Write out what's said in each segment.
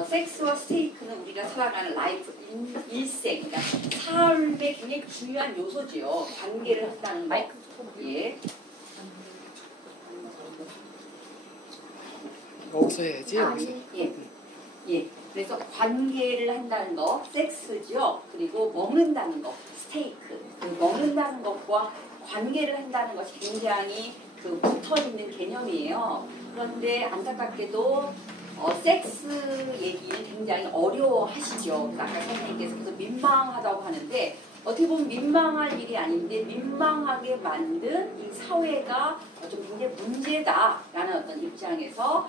섹스와 스테이크는 우리가 살아가는 라이프, 일생, 그러니까 삶의 굉장히 중요한 요소지요. 관계를 한다는 거. 예. 여기서 해야지. 예. 예. 그래서 관계를 한다는 거, 섹스죠. 그리고 먹는다는 거, 스테이크. 그 먹는다는 것과 관계를 한다는 것이 굉장히 붙어 있는 개념이에요. 그런데 안타깝게도 섹스 얘기는 굉장히 어려워하시죠. 아까 선생님께서 계속 민망하다고 하는데 어떻게 보면 민망할 일이 아닌데 민망하게 만든 이 사회가 좀 굉장히 문제다라는 어떤 입장에서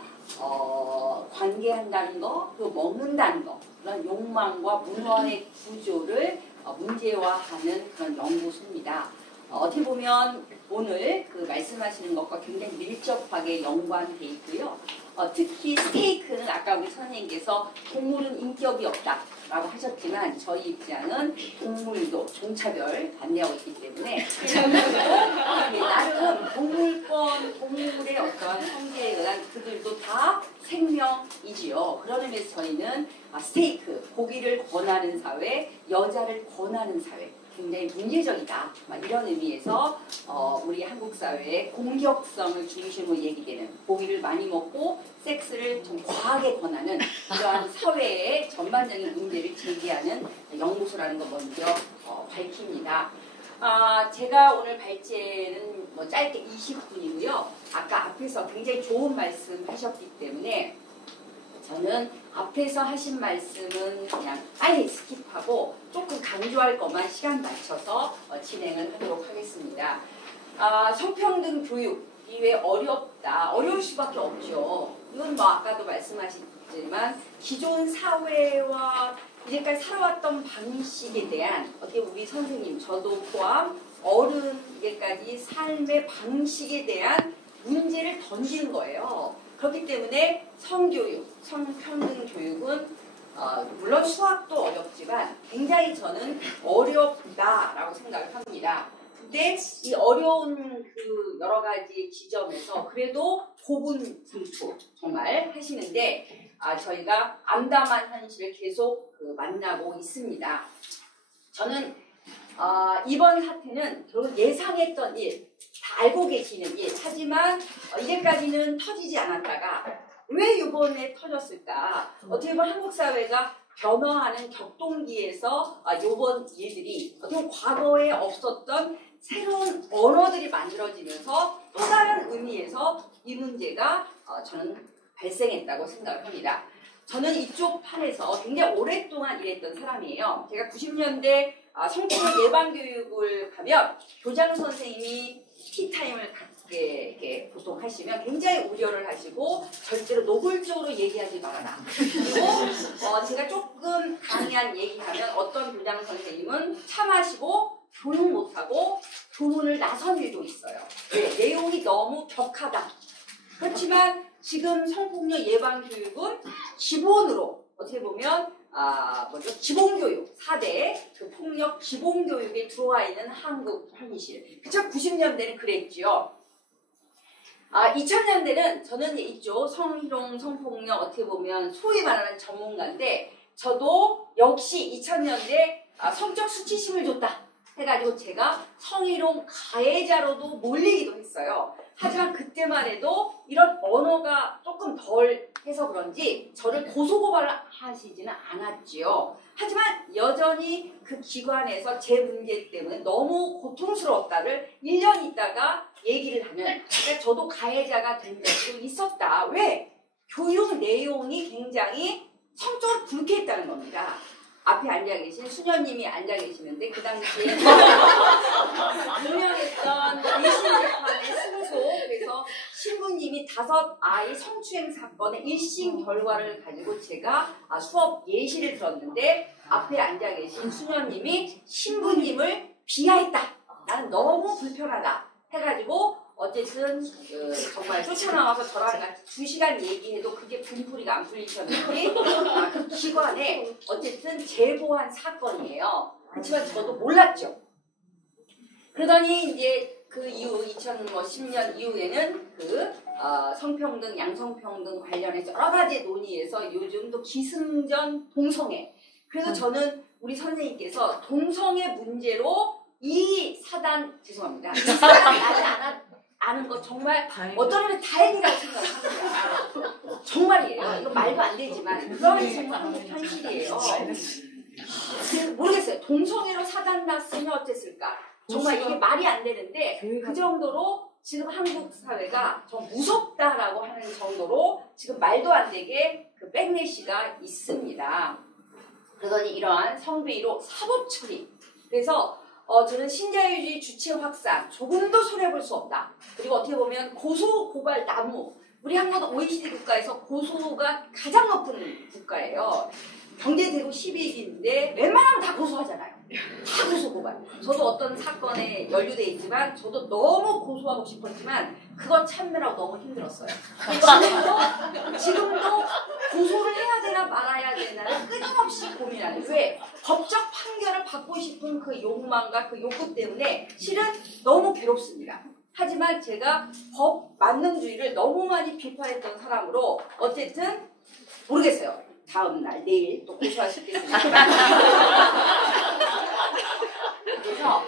관계한다는 거, 또 먹는다는 거, 그런 욕망과 문화의 구조를 문제화하는 그런 연구소입니다. 어떻게 보면 오늘 말씀하시는 것과 굉장히 밀접하게 연관돼 있고요. 특히 스테이크는 아까 우리 선생님께서 동물은 인격이 없다라고 하셨지만 저희 입장은 동물도 종차별 반대하고 있기 때문에 나름 동물권, 동물의 어떠한 성질에 의한 그들도 다 생명이지요. 그런 의미에서 저희는 스테이크, 고기를 권하는 사회, 여자를 권하는 사회, 굉장히 문제적이다. 이런 의미에서 우리 한국 사회의 공격성을 중심으로 얘기되는 고기를 많이 먹고 섹스를 좀 과하게 권하는 이러한 사회의 전반적인 문제를 제기하는 연구소라는 거 먼저 밝힙니다. 제가 오늘 발제는 짧게 20분이고요. 아까 앞에서 굉장히 좋은 말씀 하셨기 때문에 저는 앞에서 하신 말씀은 그냥 아예 스킵하고 조금 강조할 것만 시간 맞춰서 진행을 하도록 하겠습니다. 성평등 교육이 왜 어렵다? 어려울 수밖에 없죠. 이건 아까도 말씀하셨지만 기존 사회와 이제까지 살아왔던 방식에 대한 어떻게 우리 선생님, 저도 포함 어른에게까지 삶의 방식에 대한 문제를 던지는 거예요. 그렇기 때문에 성교육, 성평등 교육은 물론 수학도 어렵지만 굉장히 저는 어렵다라고 생각을 합니다. 근데 이 어려운 여러 가지 지점에서 그래도 고군분투 정말 하시는데 저희가 암담한 현실을 계속 만나고 있습니다. 저는 이번 사태는 결국 예상했던 일, 다 알고 계시는 일, 하지만 이제까지는 터지지 않았다가 왜 이번에 터졌을까? 어떻게 보면 한국 사회가 변화하는 격동기에서 이번 일들이 어떻게 보면 과거에 없었던 새로운 언어들이 만들어지면서 또 다른 의미에서 이 문제가 저는 발생했다고 생각을 합니다. 저는 이쪽 판에서 굉장히 오랫동안 일했던 사람이에요. 제가 90년대 성폭력 예방교육을 가면 교장 선생님이 티타임을 이렇게 보통 하시면 굉장히 우려를 하시고 절대로 노골적으로 얘기하지 말아라. 그리고 제가 조금 강의한 얘기하면 어떤 교장 선생님은 참아시고 교육 못하고 교문을 나선 일도 있어요. 네, 내용이 너무 격하다. 그렇지만 지금 성폭력 예방교육은 기본으로 어떻게 보면 기본교육 4대 폭력 기본교육에 들어와 있는 한국 현실. 그쵸? 90년대는 그랬죠. 2000년대는 저는 있죠. 성희롱, 성폭력 어떻게 보면 소위 말하는 전문가인데 저도 역시 2000년대 성적 수치심을 줬다 해가지고 제가 성희롱 가해자로도 몰리기도 했어요. 하지만 그때만 해도 이런 언어가 조금 덜 해서 그런지 저를 고소고발을 하시지는 않았지요. 하지만 여전히 그 기관에서 제 문제 때문에 너무 고통스러웠다를 1년 있다가 얘기를 하면 그러니까 저도 가해자가 된 적도 있었다. 왜? 교육 내용이 굉장히 성적으로 불쾌했다는 겁니다. 앞에 앉아 계신 수녀님이 앉아 계시는데 그 당시에 유명했던 1심 재판의 승소, 그래서 신부님이 5아이 성추행 사건의 1심 결과를 가지고 제가 수업 예시를 들었는데 앞에 앉아 계신 수녀님이 신부님을 비하했다. 나는 너무 불편하다 해가지고 어쨌든 정말 쫓아나와서 저랑 같이 2시간 얘기해도 그게 분풀이가 안 풀리셨는지 그 기관에 어쨌든 제보한 사건이에요. 그렇지만 저도 몰랐죠. 그러더니 이제 그 이후 2010년 이후에는 성평등, 양성평등 관련해서 여러 가지 논의에서 요즘도 기승전 동성애. 그래서 저는 우리 선생님께서 동성애 문제로 이 사단, 죄송합니다. 이 사단 나지 않은 거 정말 어떤 의미에 다행이라고 생각합니다. 정말이에요. 이거 말도 안 되지만 그런 정말 한국 현실이에요. 모르겠어요. 동성애로 사단 났으면 어땠을까? 정말 이게 말이 안 되는데 그 정도로 지금 한국 사회가 좀 무섭다라고 하는 정도로 지금 말도 안 되게 그 백래시가 있습니다. 그러더니 이러한 성비위로 사법 처리. 그래서 저는 신자유주의 주체 확산 조금도 손해볼 수 없다. 그리고 어떻게 보면 고소 고발 나무. 우리 한국은 OECD 국가에서 고소가 가장 높은 국가예요. 경제대국 12위인데 웬만하면 다 고소하잖아요. 다 고소 고발. 저도 어떤 사건에 연루돼 있지만 저도 너무 고소하고 싶었지만 그거 참느라고 너무 힘들었어요. 지금도 고소를 해야 되나 말아야 되나를 끊임없이 고민하는. 왜? 법적 판결을 받고 싶은 그 욕망과 그 욕구 때문에 실은 너무 괴롭습니다. 하지만 제가 법 만능주의를 너무 많이 비판했던 사람으로 어쨌든 모르겠어요. 다음 날 내일 또 고소할 수 있겠습니다. 그래서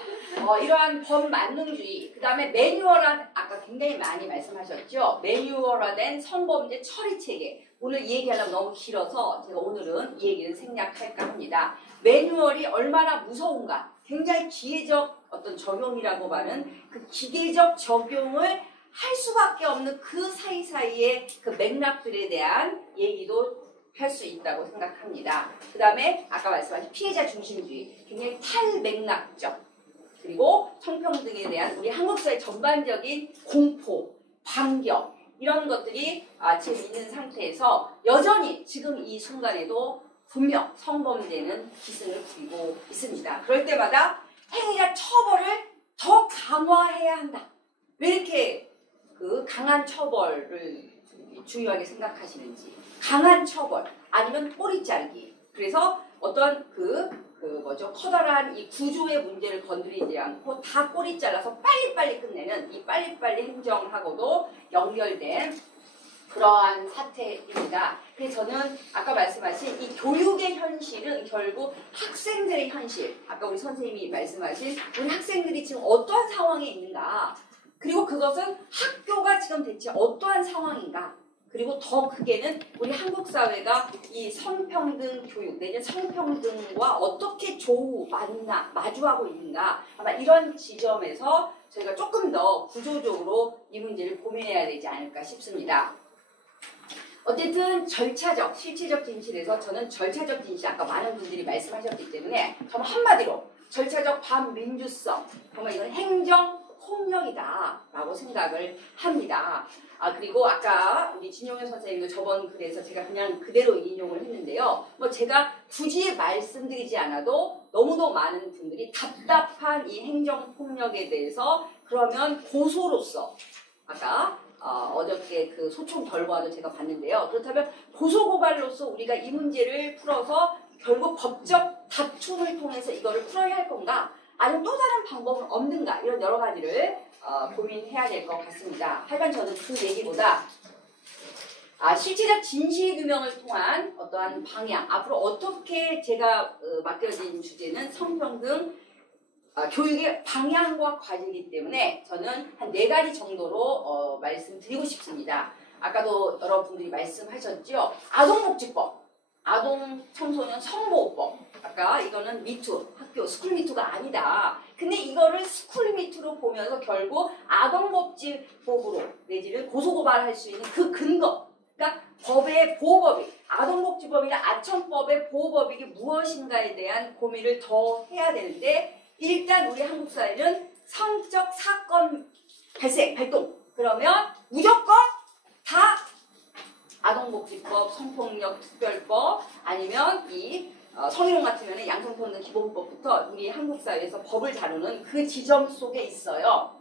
이러한 법 만능주의, 그 다음에 매뉴얼한, 아까 굉장히 많이 말씀하셨죠. 매뉴얼화된 성범죄 처리 체계. 오늘 이 얘기하려면 너무 길어서 제가 오늘은 이 얘기를 생략할까 합니다. 매뉴얼이 얼마나 무서운가. 굉장히 기계적 어떤 적용이라고 하는 그 기계적 적용을 할 수밖에 없는 그 사이사이의 그 맥락들에 대한 얘기도 할 수 있다고 생각합니다. 그 다음에 아까 말씀하신 피해자 중심주의, 굉장히 탈맥락적, 그리고 성평등에 대한 우리 한국 사회 전반적인 공포, 반격 이런 것들이 지금 있는 상태에서 여전히 지금 이 순간에도 분명 성범죄는 기승을 부리고 있습니다. 그럴 때마다 행위자 처벌을 더 강화해야 한다. 왜 이렇게 그 강한 처벌을 중요하게 생각하시는지. 강한 처벌 아니면 꼬리 자르기. 그래서 어떤 커다란 이 구조의 문제를 건드리지 않고 다 꼬리 잘라서 빨리빨리 끝내는 이 빨리빨리 행정하고도 연결된 그러한 사태입니다. 그래서 저는 아까 말씀하신 이 교육의 현실은 결국 학생들의 현실, 아까 우리 선생님이 말씀하신 우리 학생들이 지금 어떠한 상황에 있는가, 그리고 그것은 학교가 지금 대체 어떠한 상황인가, 그리고 더 크게는 우리 한국 사회가 이 성평등 교육 내지는 성평등과 어떻게 마주하고 있는가, 아마 이런 지점에서 저희가 조금 더 구조적으로 이 문제를 고민해야 되지 않을까 싶습니다. 어쨌든 절차적, 실체적 진실에서 저는 절차적 진실, 아까 많은 분들이 말씀하셨기 때문에 저는 한마디로 절차적 반민주성, 정말 이건 행정 폭력이다 라고 생각을 합니다. 그리고 아까 우리 진용현 선생님도 저번 글에서 제가 그냥 그대로 인용을 했는데요. 뭐 제가 굳이 말씀드리지 않아도 너무도 많은 분들이 답답한 이 행정 폭력에 대해서 그러면 고소로서 아까 어저께 그 소총 결과도 제가 봤는데요. 그렇다면 고소고발로서 우리가 이 문제를 풀어서 결국 법적 다툼을 통해서 이거를 풀어야 할 건가? 아니면 또 다른 방법은 없는가? 이런 여러 가지를 고민해야 될 것 같습니다. 하지만 저는 그 얘기보다 실체적 진실 규명을 통한 어떠한 방향, 앞으로 어떻게 제가 맡겨진 주제는 성평등 교육의 방향과 과제이기 때문에 저는 한 4가지 정도로 말씀드리고 싶습니다. 아까도 여러분들이 말씀하셨죠. 아동복지법, 아동 청소년 성보호법. 아까 이거는 미투, 학교 스쿨 미투가 아니다. 근데 이거를 스쿨 미투로 보면서 결국 아동복지법으로 내지는 고소고발할 수 있는 그 근거, 그러니까 법의 보호법이, 아동복지법이나 아청법의 보호법이 무엇인가에 대한 고민을 더 해야 되는데, 일단 우리 한국 사회는 성적 사건 발동, 그러면 무조건 다 아동복지법, 성폭력 특별법, 아니면 이 성희롱 같으면 양성평등 기본법부터 우리 한국 사회에서 법을 다루는 그 지점 속에 있어요.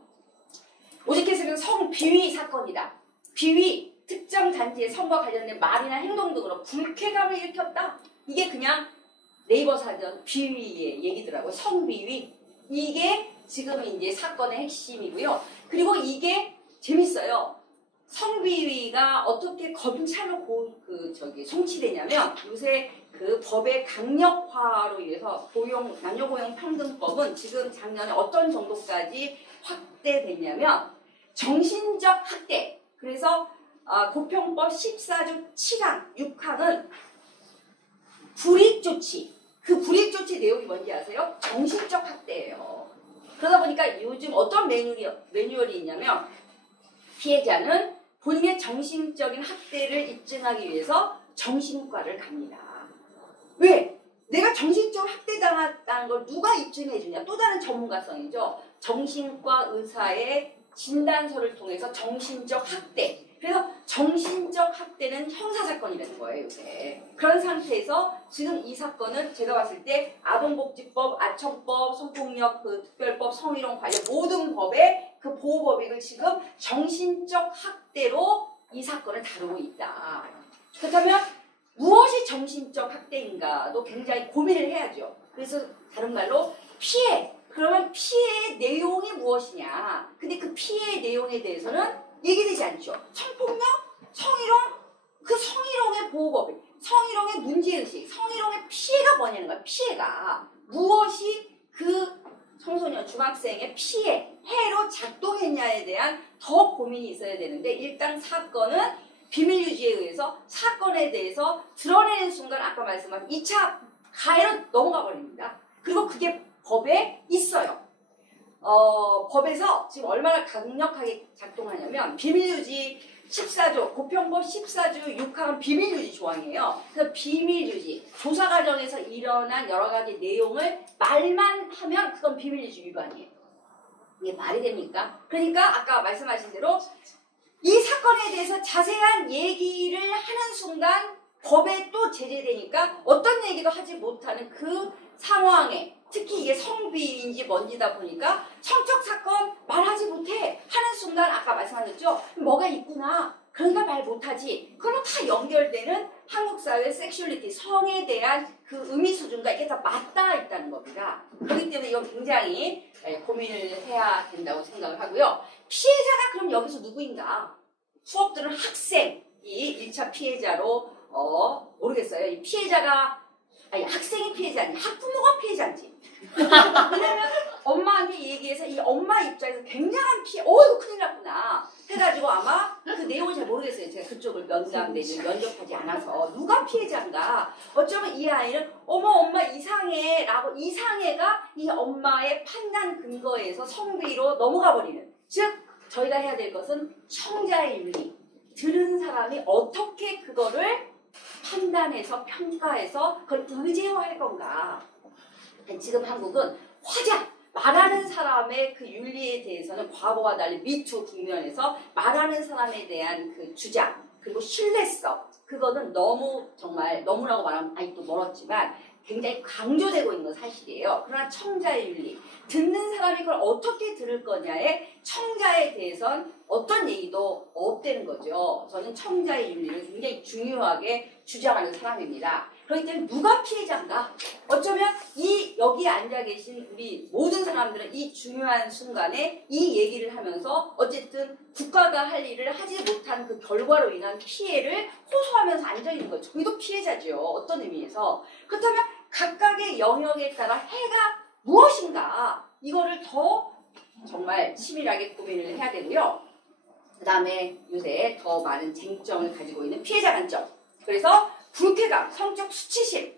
오직해서는 성비위 사건이다. 비위, 특정 단지의 성과 관련된 말이나 행동 등으로 불쾌감을 일으켰다. 이게 그냥 네이버 사전 비위의 얘기더라고요. 성비위. 이게 지금 이제 사건의 핵심이고요. 그리고 이게 재밌어요. 성비위가 어떻게 검찰로 송치되냐면 요새 그 법의 강력화로 인해서 남녀고용평등법은 지금 작년에 어떤 정도까지 확대됐냐면 정신적 학대. 그래서 고평법 14조 7항, 6항은 불이익조치. 그 불이익조치 내용이 뭔지 아세요? 정신적 학대예요. 그러다 보니까 요즘 어떤 매뉴얼이 있냐면 피해자는 본인의 정신적인 학대를 입증하기 위해서 정신과를 갑니다. 왜? 내가 정신적으로 학대당했다는 걸 누가 입증해주냐? 또 다른 전문가성이죠. 정신과 의사의 진단서를 통해서 정신적 학대. 그래서 정신적 학대는 형사사건이라는 거예요, 요새. 그런 상태에서 지금 이 사건은 제가 봤을 때 아동복지법, 아청법, 성폭력 특별법, 성희롱 관련 모든 법의 그 보호법익을 지금 정신적 학대로 이 사건을 다루고 있다. 그렇다면 무엇이 정신적 학대인가도 굉장히 고민을 해야죠. 그래서 다른 말로 피해. 그러면 피해의 내용이 무엇이냐. 근데 그 피해의 내용에 대해서는 얘기되지 않죠. 성폭력, 성희롱, 그 성희롱의 보호법이, 성희롱의 문제의식, 성희롱의 피해가 뭐냐는 거야. 피해가 무엇이 그 청소년, 중학생의 피해, 해로 작동했냐에 대한 더 고민이 있어야 되는데 일단 사건은 비밀유지에 의해서 사건에 대해서 드러내는 순간 아까 말씀하신 2차 가해로 넘어가 버립니다. 그리고 그게 법에 있어요. 법에서 지금 얼마나 강력하게 작동하냐면 비밀유지 14조, 고평법 14조 6항은 비밀유지 조항이에요. 그래서 비밀유지, 조사 과정에서 일어난 여러 가지 내용을 말만 하면 그건 비밀유지 위반이에요. 이게 말이 됩니까? 그러니까 아까 말씀하신 대로 이 사건에 대해서 자세한 얘기를 하는 순간 법에 또 제재되니까 어떤 얘기도 하지 못하는 그 상황에 특히 이게 성비인지 뭔지다 보니까 성적 사건 말하지 못해 하는 순간 아까 말씀하셨죠? 뭐가 있구나. 그러니까 말 못하지. 그럼 다 연결되는 한국 사회 섹슈얼리티, 성에 대한 그 의미 수준과 이게 다 맞닿아 있다는 겁니다. 그렇기 때문에 이건 굉장히 고민을 해야 된다고 생각을 하고요. 피해자가 그럼 여기서 누구인가? 수업들은 학생이 1차 피해자로 모르겠어요. 이 피해자가 아니 학생이 피해자 아니 학부모가 피해자인지. 왜냐면 엄마한테 얘기해서 이 엄마 입장에서 굉장한 피해, 이거 큰일 났구나 해가지고 아마 그 내용을 잘 모르겠어요. 제가 그쪽을 면접하지 않아서 누가 피해자인가. 어쩌면 이 아이는 어머 엄마 이상해 라고 이상해가 이 엄마의 판단 근거에서 성비로 넘어가 버리는. 즉 저희가 해야 될 것은 청자의 윤리. 들은 사람이 어떻게 그거를 판단해서 평가해서 그걸 의제화할 건가. 지금 한국은 화자, 말하는 사람의 그 윤리에 대해서는 과거와 달리 미투 국면에서 말하는 사람에 대한 그 주장 그리고 신뢰성 그거는 너무 정말 너무라고 말하면 아직도 멀었지만 굉장히 강조되고 있는 건 사실이에요. 그러나 청자의 윤리, 듣는 사람이 그걸 어떻게 들을 거냐에 청자에 대해선 어떤 얘기도 없다는 거죠. 저는 청자의 윤리를 굉장히 중요하게 주장하는 사람입니다. 그렇기 때문에 누가 피해자인가? 어쩌면 여기 앉아 계신 우리 모든 사람들은 이 중요한 순간에 이 얘기를 하면서 어쨌든 국가가 할 일을 하지 못한 그 결과로 인한 피해를 호소하면서 앉아있는 거죠. 저희도 피해자죠. 어떤 의미에서. 그렇다면 각각의 영역에 따라 해가 무엇인가? 이거를 더 정말 치밀하게 고민을 해야 되고요. 그 다음에 요새 더 많은 쟁점을 가지고 있는 피해자 관점. 그래서 불쾌감, 성적 수치심.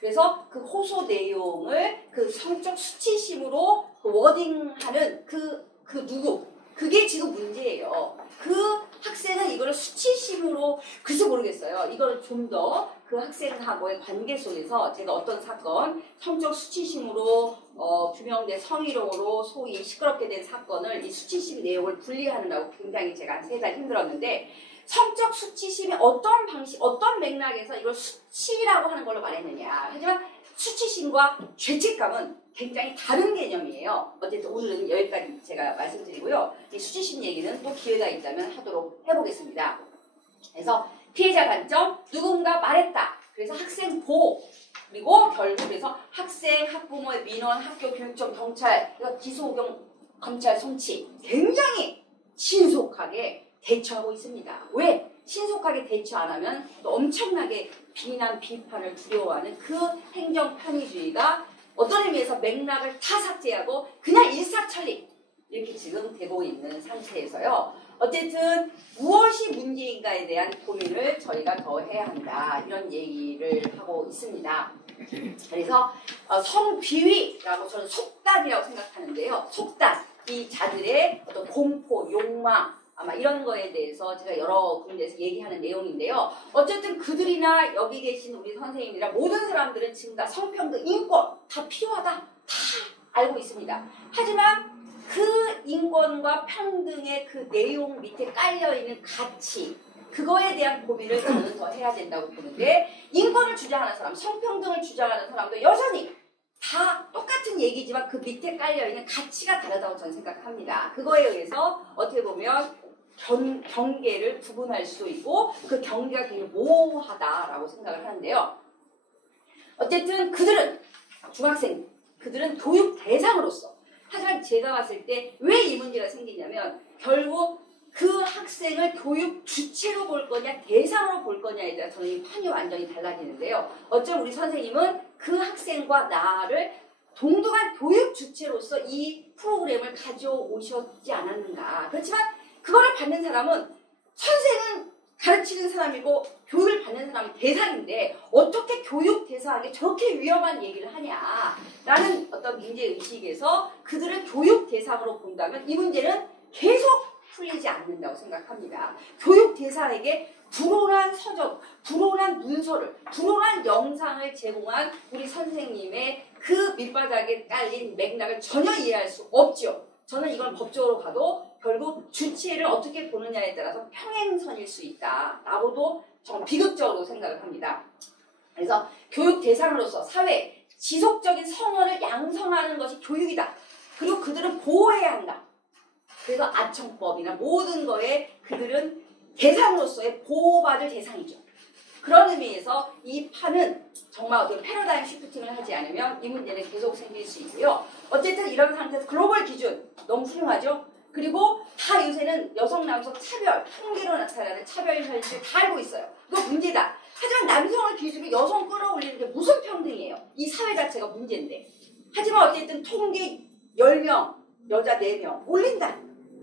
그래서 그 호소 내용을 그 성적 수치심으로 그 워딩하는 그 누구. 그게 지금 문제예요. 그 학생은 이거를 수치심으로 글쎄 모르겠어요. 이걸 좀 더 그 학생하고의 관계 속에서 제가 어떤 사건 성적 수치심으로 규명된 성희롱으로 소위 시끄럽게 된 사건을 이 수치심 내용을 분리하느라고 굉장히 제가 3달 힘들었는데 성적 수치심이 어떤 방식, 어떤 맥락에서 이걸 수치라고 하는 걸로 말했느냐. 하지만 수치심과 죄책감은 굉장히 다른 개념이에요. 어쨌든 오늘은 여기까지 제가 말씀드리고요. 이 수치심 얘기는 또 기회가 있다면 하도록 해보겠습니다. 그래서 피해자 관점, 누군가 말했다. 그래서 학생 보호, 그리고 결국에서 학생, 학부모의 민원, 학교 교육청, 경찰, 기소경 검찰 송치 굉장히 신속하게 대처하고 있습니다. 왜? 신속하게 대처 안 하면 또 엄청나게 비난, 비판을 두려워하는 그 행정 편의주의가 어떤 의미에서 맥락을 다 삭제하고 그냥 일사천리 이렇게 지금 되고 있는 상태에서요. 어쨌든 무엇이 문제인가에 대한 고민을 저희가 더 해야 한다. 이런 얘기를 하고 있습니다. 그래서 성비위라고 저는 속단이라고 생각하는데요. 속단, 이 자들의 어떤 공포, 욕망 아마 이런 거에 대해서 제가 여러 군데에서 얘기하는 내용인데요. 어쨌든 그들이나 여기 계신 우리 선생님이나 모든 사람들은 지금 다 성평등, 인권 다 필요하다. 다 알고 있습니다. 하지만 그 인권과 평등의 그 내용 밑에 깔려있는 가치, 그거에 대한 고민을 저는 더 해야 된다고 보는데, 인권을 주장하는 사람, 성평등을 주장하는 사람도 여전히 다 똑같은 얘기지만 그 밑에 깔려있는 가치가 다르다고 저는 생각합니다. 그거에 의해서 어떻게 보면 경계를 구분할 수도 있고 그 경계가 되게 모호하다라고 생각을 하는데요. 어쨌든 그들은 중학생, 그들은 교육 대상으로서, 하지만 제가 봤을 때 왜 이 문제가 생기냐면 결국 그 학생을 교육 주체로 볼 거냐 대상으로 볼 거냐에 대한 저는 이 판이 완전히 달라지는데요. 어쩌면 우리 선생님은 그 학생과 나를 동등한 교육 주체로서 이 프로그램을 가져오셨지 않았는가. 그렇지만 그거를 받는 사람은 선생은 가르치는 사람이고 교육을 받는 사람이 대상인데 어떻게 교육 대상에게 저렇게 위험한 얘기를 하냐라는 어떤 문제의식에서 그들을 교육 대상으로 본다면 이 문제는 계속 풀리지 않는다고 생각합니다. 교육 대상에게 불온한 서적, 불온한 문서를, 불온한 영상을 제공한 우리 선생님의 그 밑바닥에 깔린 맥락을 전혀 이해할 수 없죠. 저는 이건 법적으로 봐도 결국 주체를 어떻게 보느냐에 따라서 평행선일 수 있다라고도 정말 비극적으로 생각을 합니다. 그래서 교육 대상으로서 사회 지속적인 성원을 양성하는 것이 교육이다. 그리고 그들은 보호해야 한다. 그래서 아청법이나 모든 거에 그들은 대상으로서의 보호받을 대상이죠. 그런 의미에서 이 판은 정말 어떤 패러다임 시프팅을 하지 않으면 이 문제는 계속 생길 수 있고요. 어쨌든 이런 상태에서 글로벌 기준 너무 훌륭하죠. 그리고 다 요새는 여성 남성 차별, 통계로 나타나는 차별 현실 다 알고 있어요. 이거 문제다. 하지만 남성을 기준으로 여성 끌어올리는 게 무슨 평등이에요? 이 사회 자체가 문제인데. 하지만 어쨌든 통계 10명, 여자 4명 올린다.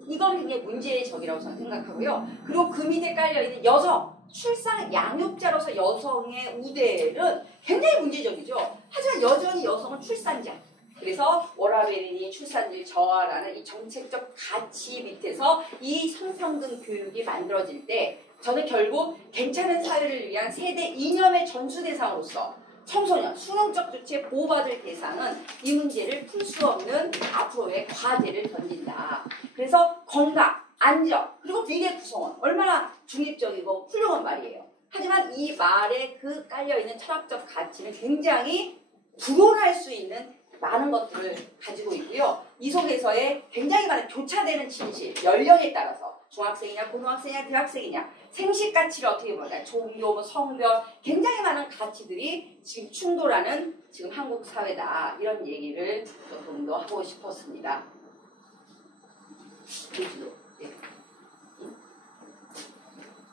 이건 굉장히 문제적이라고 저는 생각하고요. 그리고 그 밑에 깔려있는 여성, 출산 양육자로서 여성의 우대는 굉장히 문제적이죠. 하지만 여전히 여성은 출산자. 그래서 워라벨이니 출산율 저하라는 이 정책적 가치 밑에서 이 성평등 교육이 만들어질 때 저는 결국 괜찮은 사회를 위한 세대 이념의 전수 대상으로서 청소년, 수능적 조치에 보호받을 대상은 이 문제를 풀 수 없는 앞으로의 과제를 던진다. 그래서 건강, 안전, 그리고 미래 구성원 얼마나 중립적이고 훌륭한 말이에요. 하지만 이 말에 그 깔려있는 철학적 가치는 굉장히 불온할 수 있는 많은 것들을 가지고 있고요. 이 속에서의 굉장히 많은 교차되는 진실, 연령에 따라서 중학생이냐 고등학생이냐 대학생이냐 생식 가치를 어떻게 보냐 종교, 성별 굉장히 많은 가치들이 지금 충돌하는 지금 한국 사회다. 이런 얘기를 조금 더 하고 싶었습니다.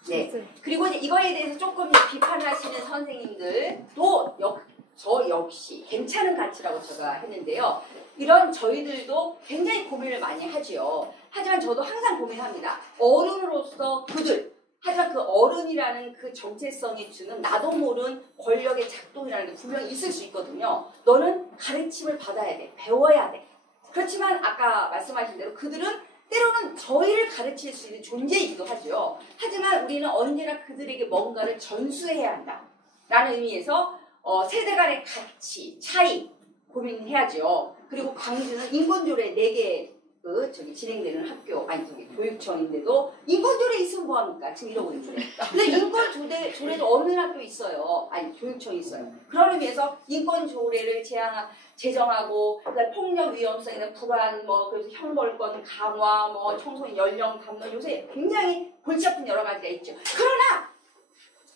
네. 그리고 이제 이거에 대해서 조금 비판하시는 선생님들도 저 역시 괜찮은 가치라고 제가 했는데요. 이런 저희들도 굉장히 고민을 많이 하지요. 하지만 저도 항상 고민합니다. 어른으로서 그들, 하지만 그 어른이라는 그 정체성이 주는 나도 모르는 권력의 작동이라는 게 분명히 있을 수 있거든요. 너는 가르침을 받아야 돼. 배워야 돼. 그렇지만 아까 말씀하신 대로 그들은 때로는 저희를 가르칠 수 있는 존재이기도 하죠. 하지만 우리는 언제나 그들에게 뭔가를 전수해야 한다. 라는 의미에서 세대 간의 가치, 차이 고민해야죠. 그리고 광주는 인권조례 4개 진행되는 학교, 교육청인데도 인권조례 있으면 뭐합니까? 지금 이러고 있는데. 근데 인권조례도 어느 학교 있어요. 교육청이 있어요. 그런 의미에서 인권조례를 제정하고, 그다음에 폭력 위험성 있는 불안, 그래서 형벌권 강화, 청소년 연령 감면 요새 굉장히 골치 아픈 여러 가지가 있죠. 그러나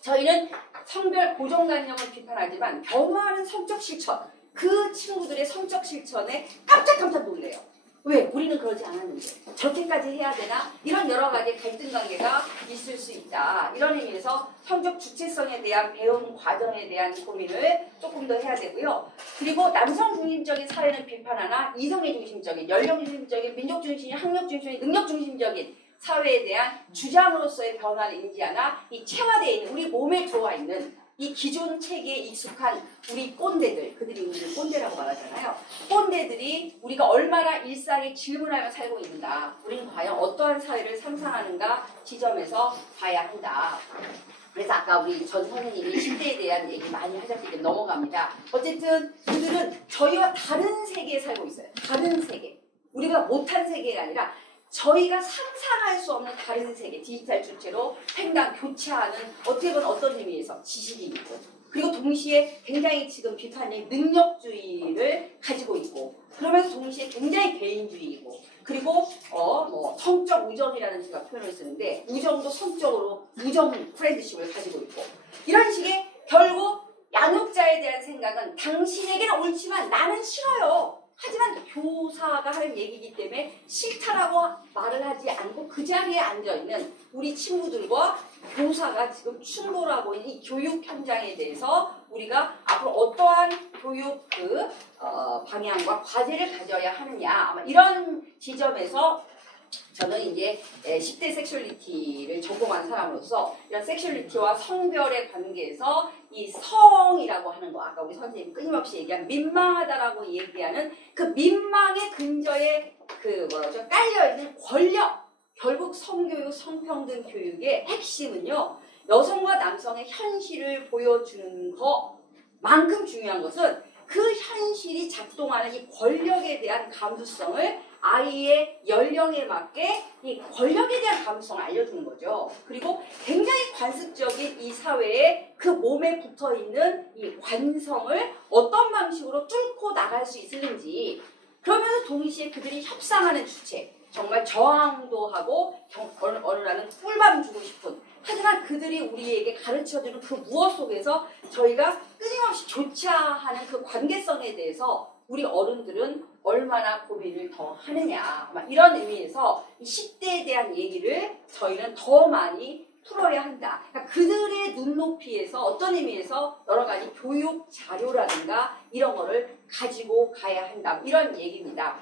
저희는 성별 고정관념을 비판하지만 변화하는 성적 실천, 그 친구들의 성적 실천에 깜짝 놀래요. 왜? 우리는 그러지 않았는데 저렇게까지 해야 되나? 이런 여러 가지 갈등 관계가 있을 수 있다. 이런 의미에서 성적 주체성에 대한 배움 과정에 대한 고민을 조금 더 해야 되고요. 그리고 남성 중심적인 사회는 비판하나 이성의 중심적인, 연령 중심적인, 민족 중심적인, 학력 중심적인, 능력 중심적인 사회에 대한 주장으로서의 변화를 인지하나 이 체화되어 있는 우리 몸에 들어와 있는 이 기존 체계에 익숙한 우리 꼰대들, 그들이 우리를 꼰대라고 말하잖아요. 꼰대들이 우리가 얼마나 일상에 질문하며 살고 있는가, 우리는 과연 어떠한 사회를 상상하는가 지점에서 봐야 한다. 그래서 아까 우리 전 선생님이 10대에 대한 얘기 많이 하셨기 때문에 넘어갑니다. 어쨌든 그들은 저희와 다른 세계에 살고 있어요. 다른 세계. 우리가 못한 세계가 아니라 저희가 상상할 수 없는 다른 세계, 디지털 주체로 팽당 교체하는 어떻게 보면 어떤 의미에서 지식이 있고, 그리고 동시에 굉장히 지금 비판이 능력주의를 가지고 있고, 그러면서 동시에 굉장히 개인주의이고, 그리고 뭐 성적 우정이라는 제가 표현을 쓰는데 우정도 성적으로 우정 프렌드십을 가지고 있고, 이런 식의 결국 양육자에 대한 생각은 당신에게는 옳지만 나는 싫어요. 하지만 교사가 하는 얘기이기 때문에 싫다라고 말을 하지 않고 그 자리에 앉아있는 우리 친구들과 교사가 지금 충돌하고 있는 이 교육 현장에 대해서 우리가 앞으로 어떠한 교육 방향과 과제를 가져야 하느냐, 아마 이런 지점에서 저는 이제 10대 섹슈얼리티를 전공한 사람으로서 이런 섹슈얼리티와 성별의 관계에서 이 성이라고 하는 거, 아까 우리 선생님 끊임없이 얘기한 민망하다라고 얘기하는 그 민망의 근저에 그 뭐라죠? 깔려있는 권력, 결국 성교육, 성평등 교육의 핵심은요, 여성과 남성의 현실을 보여주는 것만큼 중요한 것은 그 현실이 작동하는 이 권력에 대한 감수성을 아이의 연령에 맞게 이 권력에 대한 감수성을 알려주는 거죠. 그리고 굉장히 관습적인 이 사회에 그 몸에 붙어있는 이 관성을 어떤 방식으로 뚫고 나갈 수 있을는지, 그러면서 동시에 그들이 협상하는 주체, 정말 저항도 하고 어느 날은 꿀밤 주고 싶은, 하지만 그들이 우리에게 가르쳐주는 그 무엇 속에서 저희가 끊임없이 교차하는 그 관계성에 대해서 우리 어른들은 얼마나 고민을 더 하느냐, 이런 의미에서 이 10대에 대한 얘기를 저희는 더 많이 풀어야 한다. 그러니까 그들의 눈높이에서 어떤 의미에서 여러 가지 교육 자료라든가 이런 거를 가지고 가야 한다, 이런 얘기입니다.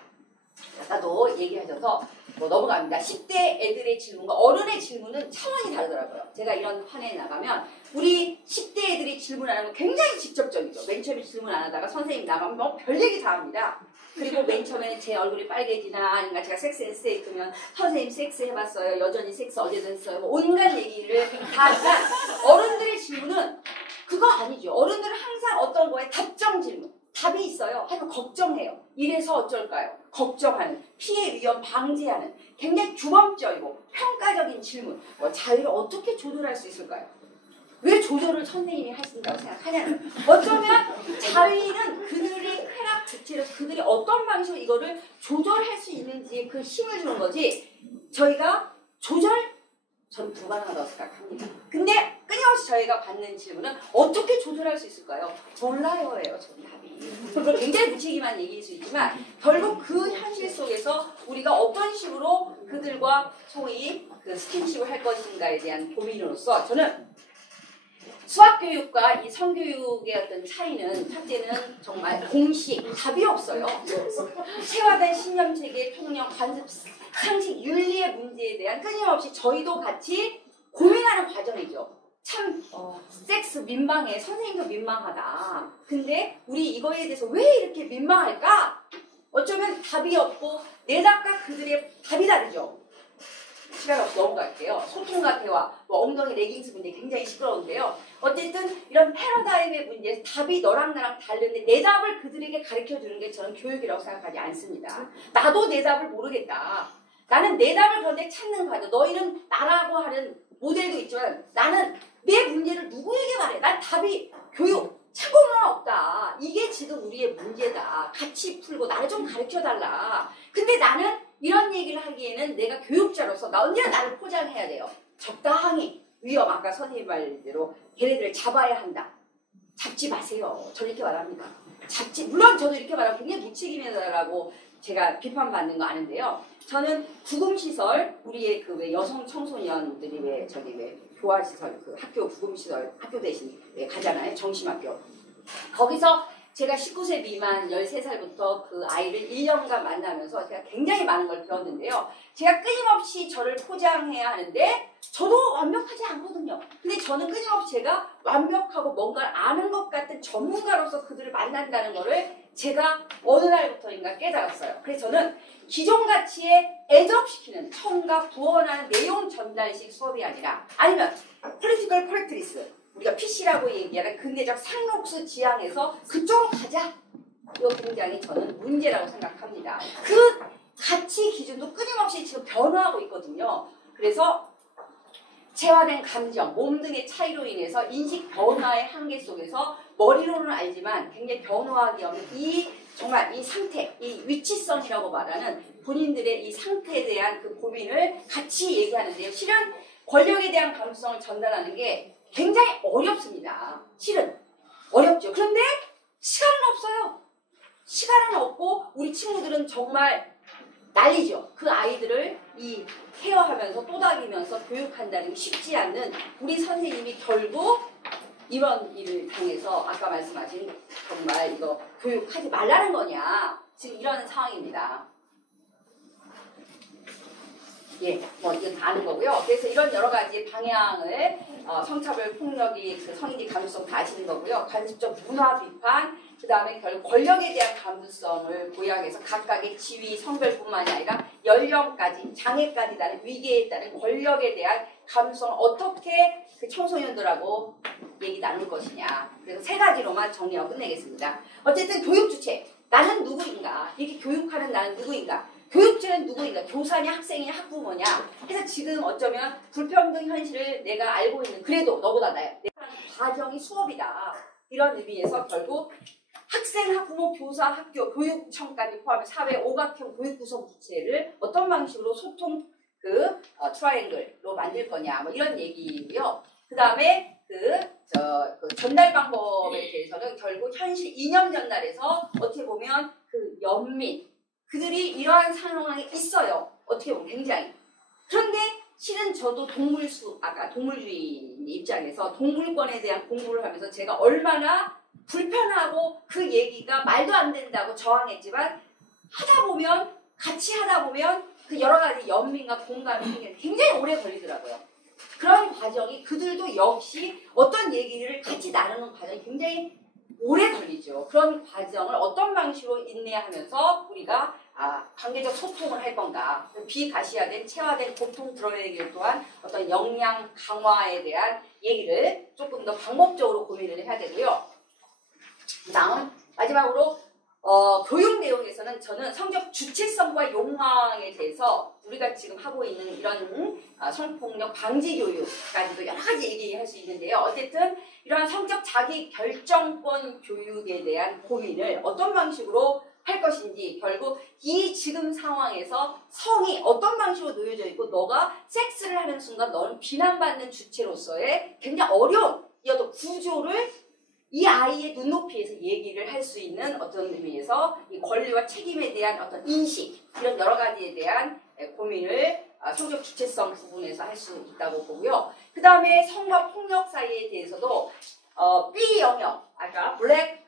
아까도 얘기하셔서 넘어갑니다. 10대 애들의 질문과 어른의 질문은 차원이 다르더라고요. 제가 이런 판에 나가면 우리 10대 애들이 질문하는 건 굉장히 직접적이죠. 맨 처음에 질문 안 하다가 선생님 나가면 뭐 별 얘기 다 합니다. 그리고 맨 처음에 제 얼굴이 빨개지나 아니면 제가 섹스 에세이 있으면 선생님 섹스 해봤어요. 여전히 섹스 어제도 했어요. 뭐 온갖 얘기를 다 하지만 어른들의 질문은 그거 아니죠. 어른들은 항상 어떤 거에 답정 질문. 답이 있어요. 하지만 걱정해요. 이래서 어쩔까요? 걱정하는, 피해 위험 방지하는 굉장히 규범적이고 평가적인 질문. 자유를 어떻게 조절할 수 있을까요? 왜 조절을 선생님이 하신다고 생각하냐는, 어쩌면 자유는 그들의 쾌락 주체로 그들이 어떤 방식으로 이거를 조절할 수 있는지 그 힘을 주는 거지, 저희가 저는 불가능하다고 생각합니다. 근데 끊임없이 저희가 받는 질문은 어떻게 조절할 수 있을까요? 몰라요예요. 저는 답이. 굉장히 무책임한 얘기일 수 있지만 결국 그 현실 속에서 우리가 어떤 식으로 그들과 소위 그 스킨십을 할 것인가에 대한 고민으로서 저는 수학교육과 이 성교육의 어떤 차이는, 첫째는 정말 공식, 답이 없어요. 체화된 신념체계, 통념, 관습, 상식, 윤리의 문제에 대한 끊임없이 저희도 같이 고민하는 과정이죠. 참 섹스 민망해, 선생님도 민망하다. 근데 우리 이거에 대해서 왜 이렇게 민망할까? 어쩌면 답이 없고 내 답과 그들의 답이 다르죠. 시간 없어 넘어갈게요. 소통과 대화, 엉덩이 레깅스 문제 굉장히 시끄러운데요. 어쨌든 이런 패러다임의 문제에서 답이 너랑 나랑 다른데 내 답을 그들에게 가르쳐주는 게 저는 교육이라고 생각하지 않습니다. 나도 내 답을 모르겠다. 나는 내 답을 그런데 찾는 과정. 너희는 나라고 하는 모델도 있지만 나는 내 문제를 누구에게 말해? 난 답이 교육, 참고는 없다. 이게 지금 우리의 문제다. 같이 풀고 나를 좀 가르쳐달라. 근데 나는 이런 얘기를 하기에는 내가 교육자로서 나 언제나 나를 포장해야 돼요. 적당히 위험, 아까 선생님 말대로 걔네들을 잡아야 한다. 잡지 마세요. 저는 이렇게 말합니다. 물론 저도 이렇게 말하면 굉장히 무책임하다라고 제가 비판받는 거 아는데요. 저는 구금시설, 우리의 그 왜 여성 청소년들이 왜 저기 왜 교화시설, 그 학교 구금시설, 학교 대신 왜 가잖아요. 정심학교. 거기서 제가 19세 미만 13살부터 그 아이를 1년간 만나면서 제가 굉장히 많은 걸 배웠는데요. 제가 끊임없이 저를 포장해야 하는데 저도 완벽하지 않거든요. 근데 저는 끊임없이 제가 완벽하고 뭔가를 아는 것 같은 전문가로서 그들을 만난다는 거를 제가 어느 날부터인가 깨달았어요. 그래서 저는 기존 가치에 애접시키는 첨가 부언하는 내용 전달식 수업이 아니라 아니면 political correctness, 우리가 PC라고 얘기하는 근대적 상록수 지향에서 그쪽으로 가자. 이거 굉장히 저는 문제라고 생각합니다. 그 가치 기준도 끊임없이 지금 변화하고 있거든요. 그래서 체화된 감정, 몸 등의 차이로 인해서 인식 변화의 한계 속에서 머리로는 알지만 굉장히 변화하기 없는 이 정말 이 상태, 이 위치성이라고 말하는 본인들의 이 상태에 대한 그 고민을 같이 얘기하는데요. 실은 권력에 대한 감수성을 전달하는 게 굉장히 어렵습니다. 실은 어렵죠. 그런데 시간은 없어요. 시간은 없고 우리 친구들은 정말 난리죠. 그 아이들을 이 케어하면서 또닥이면서 교육한다는 게 쉽지 않는 우리 선생님이 결국 이런 일을 당해서 아까 말씀하신 정말 이거 교육하지 말라는 거냐. 지금 이런 상황입니다. 예, 뭐 이건 다 아는 거고요. 그래서 이런 여러 가지 방향을 성차별 폭력이 그 성인지 감수성 다 아시는 거고요. 관습적 문화 비판, 그 다음에 결국 권력에 대한 감수성을 보양해서 각각의 지위, 성별뿐만이 아니라 연령까지, 장애까지 따른 위계에 따른 권력에 대한 감수성을 어떻게 그 청소년들하고 얘기 나눌 것이냐. 그래서 세 가지로만 정리하고 끝내겠습니다. 어쨌든 교육 주체, 나는 누구인가? 이렇게 교육하는 나는 누구인가? 교육자는 누구인가? 교사냐, 학생이냐, 학부모냐? 그래서 지금 어쩌면 불평등 현실을 내가 알고 있는, 그래도 너보다 나야. 내가 과정이 수업이다. 이런 의미에서 결국 학생, 학부모, 교사, 학교, 교육청까지 포함해 사회 오각형 교육 구성 주체를 어떤 방식으로 소통 트라이앵글로 만들 거냐, 뭐 이런 얘기고요. 그 다음에 그 전달 방법에 대해서는 결국 현실 이념 전달에서 어떻게 보면 그 연민, 그들이 이러한 상황에 있어요. 어떻게 보면 굉장히. 그런데 실은 저도 아까 동물주의 입장에서 동물권에 대한 공부를 하면서 제가 얼마나 불편하고 그 얘기가 말도 안 된다고 저항했지만 같이 하다 보면 그 여러 가지 연민과 공감이 생기는 굉장히 오래 걸리더라고요. 그런 과정이 그들도 역시 어떤 얘기를 같이 나누는 과정이 굉장히 오래 걸리죠. 그런 과정을 어떤 방식으로 인내하면서 우리가 관계적 소통을 할 건가. 비가시화된 체화된 고통 드러내기 또한 어떤 역량 강화에 대한 얘기를 조금 더 방법적으로 고민을 해야 되고요. 다음 마지막으로 교육 내용에서는 저는 성적 주체성과 욕망에 대해서 우리가 지금 하고 있는 이런 성폭력 방지 교육까지도 여러 가지 얘기할 수 있는데요. 어쨌든 이러한 성적 자기 결정권 교육에 대한 고민을 어떤 방식으로 할 것인지, 결국 이 지금 상황에서 성이 어떤 방식으로 놓여져 있고 너가 섹스를 하는 순간 너는 비난받는 주체로서의 굉장히 어려운 이 어떤 구조를 이 아이의 눈높이에서 얘기를 할 수 있는 어떤 의미에서 이 권리와 책임에 대한 어떤 인식, 이런 여러 가지에 대한 고민을 성적 주체성 부분에서 할 수 있다고 보고요. 그 다음에 성과 폭력 사이에 대해서도 B 영역, 아까 블랙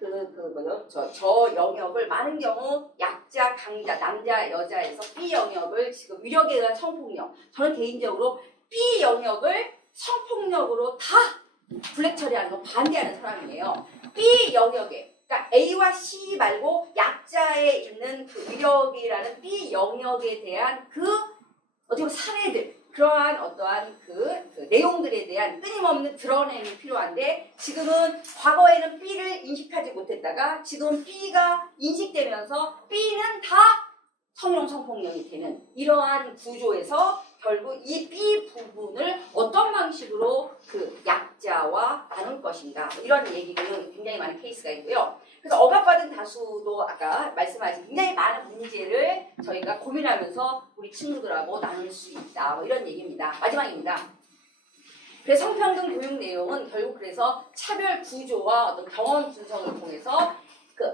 저 영역을 많은 경우 약자, 강자, 남자, 여자에서 B 영역을 지금 위력에 의한 성폭력, 저는 개인적으로 B 영역을 성폭력으로 다 블랙 처리하는 거 반대하는 사람이에요. B 영역에, 그러니까 A와 C 말고 약자에 있는 그 위력이라는 B 영역에 대한 그 어떻게 보면 사례들, 그러한 어떠한 그 내용들에 대한 끊임없는 드러냄이 필요한데, 지금은 과거에는 B를 인식하지 못했다가 지금 B가 인식되면서 B는 다 성희롱 성폭력이 되는 이러한 구조에서 결국 이 B 부분을 어떤 방식으로 그 약자와 나눌 것인가, 이런 얘기는 굉장히 많은 케이스가 있고요. 그래서 억압받은 다수도 아까 말씀하신 굉장히 많은 문제를 저희가 고민하면서 우리 친구들하고 나눌 수 있다, 뭐 이런 얘기입니다. 마지막입니다. 그래서 성평등 교육 내용은 결국 그래서 차별 구조와 어떤 경험 분석을 통해서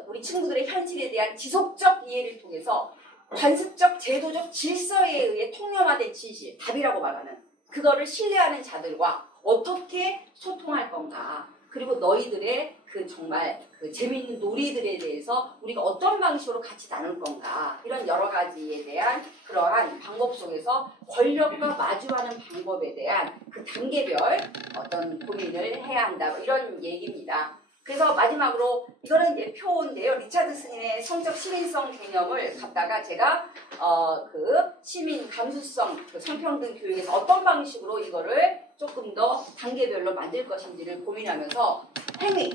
우리 친구들의 현실에 대한 지속적 이해를 통해서 관습적 제도적 질서에 의해 통념화된 진실, 답이라고 말하는 그거를 신뢰하는 자들과 어떻게 소통할 건가. 그리고 너희들의 그 정말 그 재미있는 놀이들에 대해서 우리가 어떤 방식으로 같이 나눌 건가. 이런 여러 가지에 대한 그러한 방법 속에서 권력과 마주하는 방법에 대한 그 단계별 어떤 고민을 해야 한다. 뭐 이런 얘기입니다. 그래서 마지막으로 이거는 이제 표인데요. 리차드슨의 성적 시민성 개념을 갖다가 제가 그 시민 감수성 그 성평등 교육에서 어떤 방식으로 이거를 조금 더 단계별로 만들 것인지를 고민하면서 행위,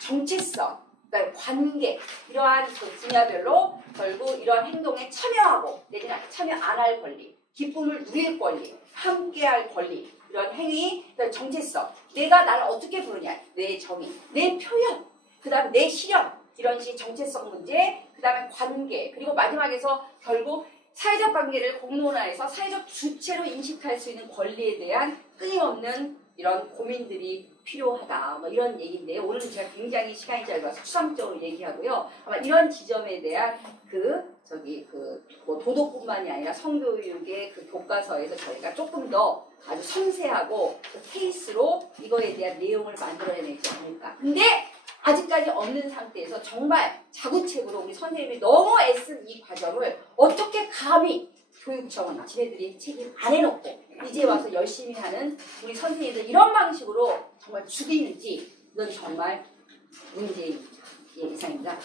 정체성, 그다음에 관계 이러한 그 분야별로 결국 이러한 행동에 참여하고 내지는 참여 안 할 권리, 기쁨을 누릴 권리, 함께할 권리 이런 행위, 그다음에 정체성, 내가 나를 어떻게 부르냐, 내 정의, 내 표현, 그다음에 내 실현 이런 식의 정체성 문제, 그다음에 관계, 그리고 마지막에서 결국 사회적 관계를 공론화해서 사회적 주체로 인식할 수 있는 권리에 대한 끊임없는 이런 고민들이 필요하다. 뭐 이런 얘기인데요. 오늘은 제가 굉장히 시간이 짧아서 추상적으로 얘기하고요. 아마 이런 지점에 대한 뭐 도덕뿐만이 아니라 성교육의 그 교과서에서 저희가 조금 더 아주 섬세하고 그 케이스로 이거에 대한 내용을 만들어내지 않을까. 근데 아직까지 없는 상태에서 정말 자구책으로 우리 선생님이 너무 애쓴 이 과정을 어떻게 감히 교육청은 지네들이 책임 안 해놓고 이제 와서 열심히 하는 우리 선생님들 이런 방식으로 정말 죽이는지 이건 정말 문제입니다. 예, 이상입니다.